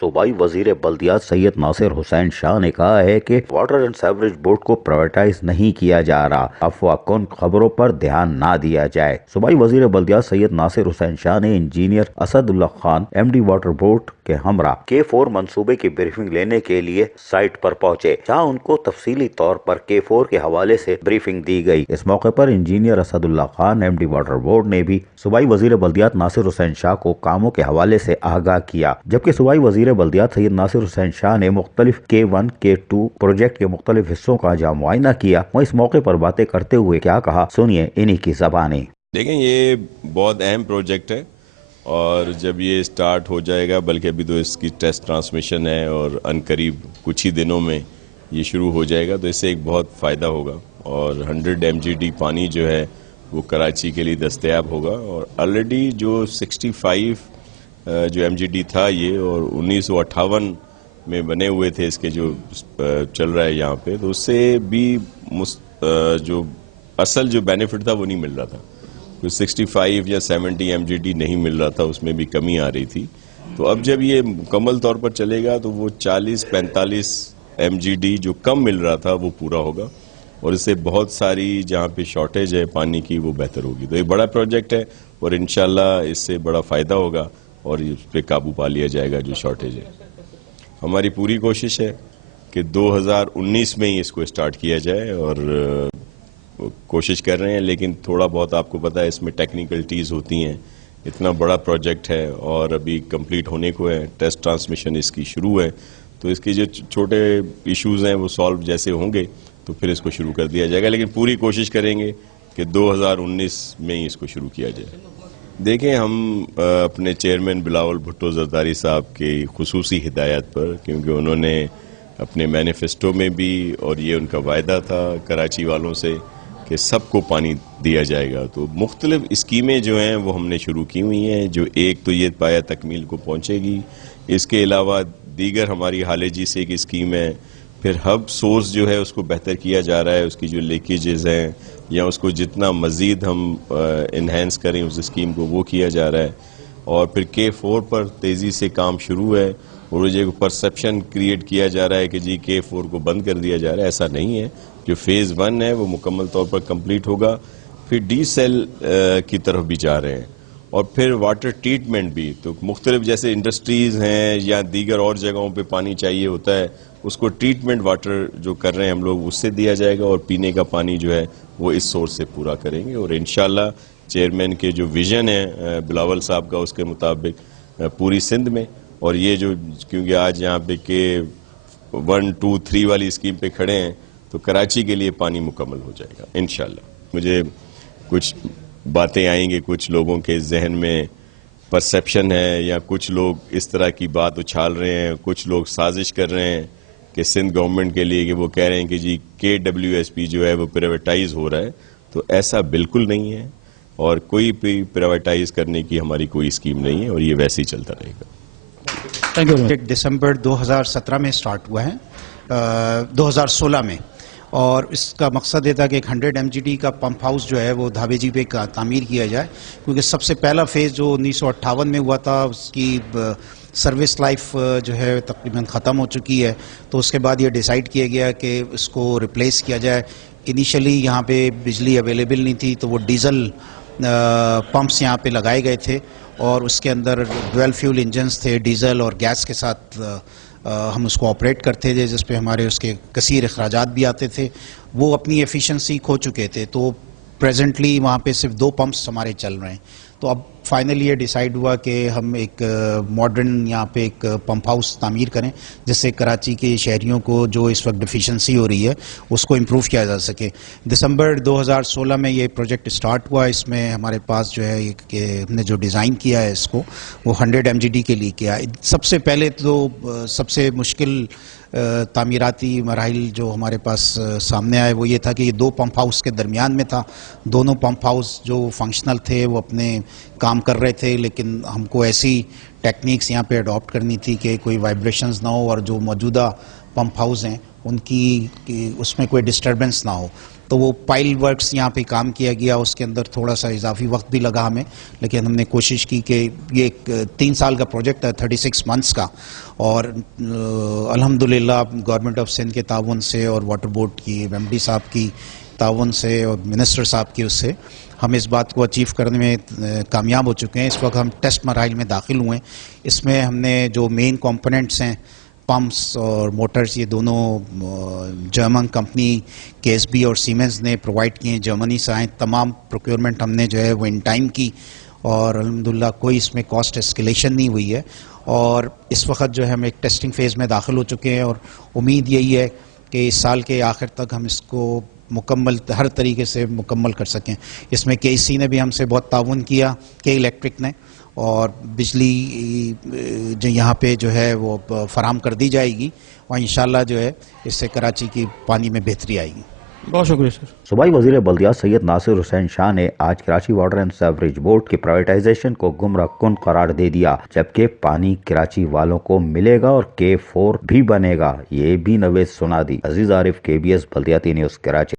صوبائی وزیر بلدیات سید ناصر حسین شاہ نے کہا ہے کہ واٹر اینڈ سیوریج بورڈ کو پرائیویٹائز نہیں کیا جا رہا، افواہ کن خبروں پر دھیان نہ دیا جائے۔ صوبائی وزیر بلدیات سید ناصر حسین شاہ نے engineer Asad Ullah Khan M D water board کے ہمراہ K4 منصوبے کی بریفنگ لینے کے لیے سائٹ پر پہنچے، جہاں ان کو تفصیلی طور پر K4 کے حوالے سے بریفنگ دی گئی۔ اس موقع پر engineer Asad Ullah Khan M D water board نے بھی صوبائی وزیر بلدیات ناصر حسین شاہ کو کاموں کے حوالے سے آگاہ کیا، جبکہ صوبائی وزیر بلدیات سید ناصر حسین شاہ نے مختلف K1 K2 پروجیکٹ کے مختلف حصوں کا جہاں معائنہ کیا، وہ اس موقع پر باتیں کرتے ہوئے کیا کہا، سنیے انہی کی زبانی۔ دیکھیں یہ بہت اہم پروجیکٹ ہے اور جب یہ سٹارٹ ہو جائے گا، بلکہ ابھی تو اس کی ٹیسٹ ٹرانسمیشن ہے اور ان قریب کچھ ہی دنوں میں یہ شروع ہو جائے گا، تو اس سے ایک بہت فائدہ ہوگا اور 100 MGD پانی جو ہے وہ کراچی کے لیے دستیاب ہوگا۔ اور آلریڈی جو 65 جو MGD تھا یہ اور 1958 میں بنے ہوئے تھے اس کے جو چل رہا ہے یہاں پہ، تو اس سے بھی جو اصل جو بینیفٹ تھا وہ نہیں مل رہا تھا، کوئی 65 یا 70 MGD نہیں مل رہا تھا، اس میں بھی کمی آ رہی تھی۔ تو اب جب یہ مکمل طور پر چلے گا تو وہ 40-45 MGD جو کم مل رہا تھا وہ پورا ہوگا، اور اس سے بہت ساری جہاں پہ شارٹیج ہے پانی کی وہ بہتر ہوگی۔ تو یہ بڑا پروجیکٹ ہے اور انشاءاللہ اس سے بڑا فائدہ ہوگا اور اس پہ قابو پا لیا جائے گا جو شارٹیج ہے۔ ہماری پوری کوشش ہے کہ 2019 میں ہی اس کو اسٹارٹ کیا جائے اور کوشش کر رہے ہیں، لیکن تھوڑا بہت آپ کو پتہ ہے اس میں ٹیکنیکلٹیز ہوتی ہیں، اتنا بڑا پروجیکٹ ہے اور ابھی کمپلیٹ ہونے کو ہے، ٹیسٹ ٹرانسمیشن اس کی شروع ہے، تو اس کی جو چھوٹے ایشوز ہیں وہ سالو جیسے ہوں گے تو پھر اس کو شروع کر دیا جائے گا، لیکن پوری کوشش کریں گے کہ 2019 میں ہی اس کو شروع کیا جائے۔ دیکھیں ہم اپنے چیئرمین بلاول بھٹو زرداری صاحب کی خصوصی ہدایت پر، کیونکہ انہوں نے اپنے مینیفیسٹو میں بھی اور یہ ان کا وعدہ تھا کراچی والوں سے کہ سب کو پانی دیا جائے گا، تو مختلف اسکیمیں جو ہیں وہ ہم نے شروع کی ہوئی ہیں، جو ایک تو یہ پایا تکمیل کو پہنچے گی، اس کے علاوہ دیگر ہماری حال جی سے ایک اسکیم ہے، پھر ہب سورس جو ہے اس کو بہتر کیا جا رہا ہے، اس کی جو لیکیجز ہیں یا اس کو جتنا مزید ہم انہینس کریں اس اسکیم کو وہ کیا جا رہا ہے، اور پھر K4 پر تیزی سے کام شروع ہے، اور جو پرسپشن کریٹ کیا جا رہا ہے کہ جی K4 کو بند کر دیا جا رہا ہے، ایسا نہیں ہے۔ جو فیز 1 ہے وہ مکمل طور پر کمپلیٹ ہوگا، پھر ڈی سیل کی طرف بھی جا رہے ہیں، اور پھر واٹر ٹریٹمنٹ بھی، تو مختلف جیسے انڈسٹریز ہیں یا دیگر اور جگہوں پہ پانی چاہیے ہوتا ہے، اس کو ٹریٹمنٹ واٹر جو کر رہے ہیں ہم لوگ اس سے دیا جائے گا، اور پینے کا پانی جو ہے وہ اس سورس سے پورا کریں گے، اور انشاءاللہ چیئرمین کے جو ویژن ہے بلاول صاحب کا اس کے مطابق پوری سندھ میں، اور یہ جو کیونکہ آج یہاں پہ K1 2 3 والی اسکیم پہ کھڑے ہیں تو کراچی کے لیے پانی مکمل ہو جائے گا انشاءاللہ۔ مجھے کچھ باتیں آئیں گے، کچھ لوگوں کے ذہن میں پرسیپشن ہے یا کچھ لوگ اس طرح کی بات اچھال رہے ہیں، کچھ لوگ سازش کر رہے ہیں کہ سندھ گورنمنٹ کے لیے، کہ وہ کہہ رہے ہیں کہ جی KWSP جو ہے وہ پرائیویٹائز ہو رہا ہے، تو ایسا بالکل نہیں ہے، اور کوئی بھی پرائیویٹائز کرنے کی ہماری کوئی اسکیم نہیں ہے، اور یہ ویسے ہی چلتا رہے گا۔ دسمبر 2017 میں سٹارٹ ہوا ہے 2016 میں، اور اس کا مقصد یہ تھا کہ ایک 100 MGD کا پمپ ہاؤس جو ہے وہ دھابے جی پہ تعمیر کیا جائے، کیونکہ سب سے پہلا فیز جو 1958 میں ہوا تھا اس کی سروس لائف جو ہے تقریباً ختم ہو چکی ہے، تو اس کے بعد یہ ڈیسائیڈ کیا گیا کہ اس کو ریپلیس کیا جائے۔ انیشلی یہاں پہ بجلی اویلیبل نہیں تھی، تو وہ ڈیزل پمپس یہاں پہ لگائے گئے تھے، اور اس کے اندر ڈویل فیول انجنز تھے، ڈیزل اور گیس کے ساتھ ہم اس کو آپریٹ کرتے تھے، جس پہ ہمارے اس کے کثیر اخراجات بھی آتے تھے، وہ اپنی ایفیشنسی کھو چکے تھے، تو پریزنٹلی وہاں پہ صرف 2 پمپس ہمارے چل رہے ہیں۔ تو اب فائنلی یہ ڈیسائیڈ ہوا کہ ہم ایک ماڈرن یہاں پہ ایک پمپ ہاؤس تعمیر کریں، جس سے کراچی کے شہریوں کو جو اس وقت ڈیفیشنسی ہو رہی ہے اس کو امپروو کیا جا سکے۔ دسمبر 2016 میں یہ پروجیکٹ سٹارٹ ہوا۔ اس میں ہمارے پاس جو ہے کہ ہم نے جو ڈیزائن کیا ہے اس کو وہ 100 MGD کے لیے کیا ہے۔ سب سے پہلے تو سب سے مشکل تعمیراتی مراحل جو ہمارے پاس سامنے آئے وہ یہ تھا کہ یہ 2 پمپ ہاؤس کے درمیان میں تھا، دونوں پمپ ہاؤس جو فنکشنل تھے وہ اپنے کام کر رہے تھے، لیکن ہم کو ایسی ٹیکنیکس یہاں پہ اڈاپٹ کرنی تھی کہ کوئی وائبریشنز نہ ہو، اور جو موجودہ پمپ ہاؤس ہیں ان کی اس میں کوئی ڈسٹربنس نہ ہو۔ تو وہ پائل ورکس یہاں پہ کام کیا گیا, اس کے اندر تھوڑا سا اضافی وقت بھی لگا ہمیں, لیکن ہم نے کوشش کی کہ یہ ایک 3 سال کا پروجیکٹ ہے, 36 منتھس کا, اور الحمدللہ گورنمنٹ آف سندھ کے تعاون سے اور واٹر بورڈ کی ایم ڈی صاحب کی تعاون سے اور منسٹر صاحب کی اس سے ہم اس بات کو اچیو کرنے میں کامیاب ہو چکے ہیں. اس وقت ہم ٹیسٹ مراحل میں داخل ہوئے ہیں. اس میں ہم نے جو مین کمپوننٹس ہیں, پمپس اور موٹرز, یہ دونوں جرمن کمپنی کے ایس بی اور سیمنز نے پرووائڈ کیے ہیں, جرمنی سے آئیں. تمام پروکیورمنٹ ہم نے جو ہے وہ ان ٹائم کی, اور الحمدللہ کوئی اس میں کاسٹ اسکیلیشن نہیں ہوئی ہے. اور اس وقت جو ہے ہم ایک ٹیسٹنگ فیز میں داخل ہو چکے ہیں, اور امید یہی ہے کہ اس سال کے آخر تک ہم اس کو مکمل ہر طریقے سے مکمل کر سکیں. اس میں کے سی نے بھی ہم سے بہت تعاون کیا, کے الیکٹرک نے, اور بجلی جو یہاں پہ جو ہے وہ فراہم کر دی جائے گی, اور انشاءاللہ جو ہے اس سے کراچی کی پانی میں بہتری آئے گی. بہت شکریہ سر. صوبائی وزیر بلدیات سید ناصر حسین شاہ نے آج Karachi water and sewerage board کی پرائیویٹائزیشن کو گمراہ کن قرار دے دیا, جبکہ پانی کراچی والوں کو ملے گا اور K4 بھی بنے گا. یہ بھی نوید سنا دی. عزیز عارف, KBS بلدیاتی نیوز, کراچی.